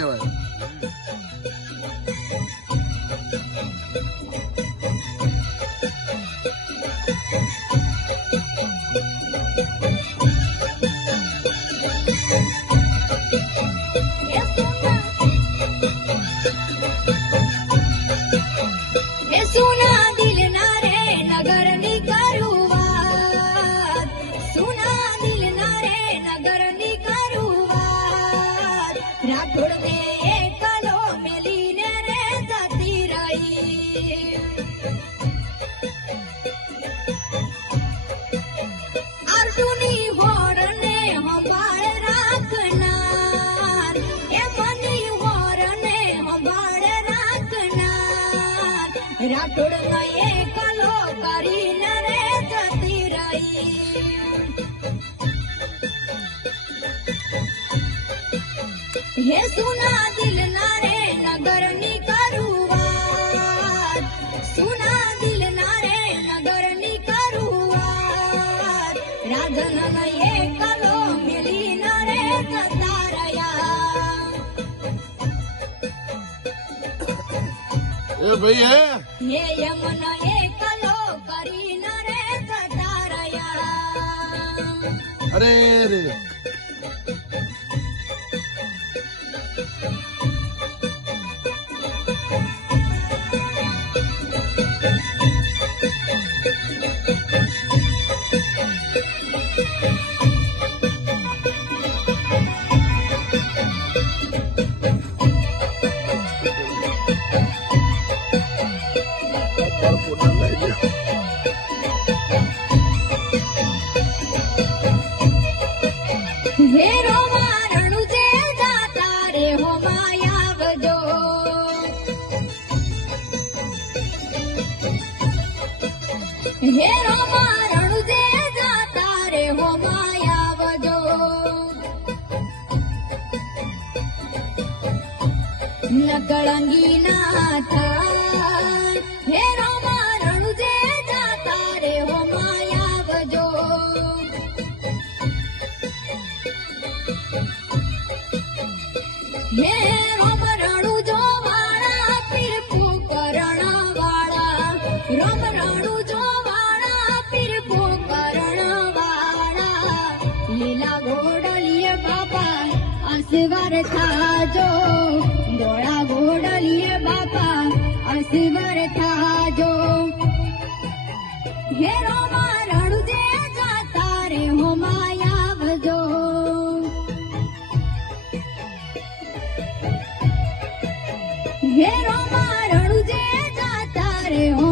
કહેવાય. રાઠોડ એકલો કરીને રે જતી રહી. હે સુના દિલ ના રે નગર ની કરુવાત, સુના દિલ ના રે નગર ની કરુવાત, રાજન એકલો મિલીને રે જતા રહ્યા. એ ભાઈ હે યમન એકલો કરીને રે જતા રહ્યા. અરે રે હેરો મારણું જે જાતા રે હો માયાવજો. હેરો મારણું જે જાતા રે હો માયાવજો. નકળંગી ના થાય હેરો મારણું જે જાતા રે હો માયાવજો. હે રોમ રણુ જો વાળા પીર પુકરણ વાળા, રોમ રણુ જો વાળા પીર પુકરણ વાળા, લીલા ઘોડલીએ બાપા અસવાર થાજો, ધોળા ઘોડલીએ બાપા અસવાર થાજો. હે રોમ રણુ જે જાતા રે હો માયાવજો. હેરો મારણું જે જાતા રે હો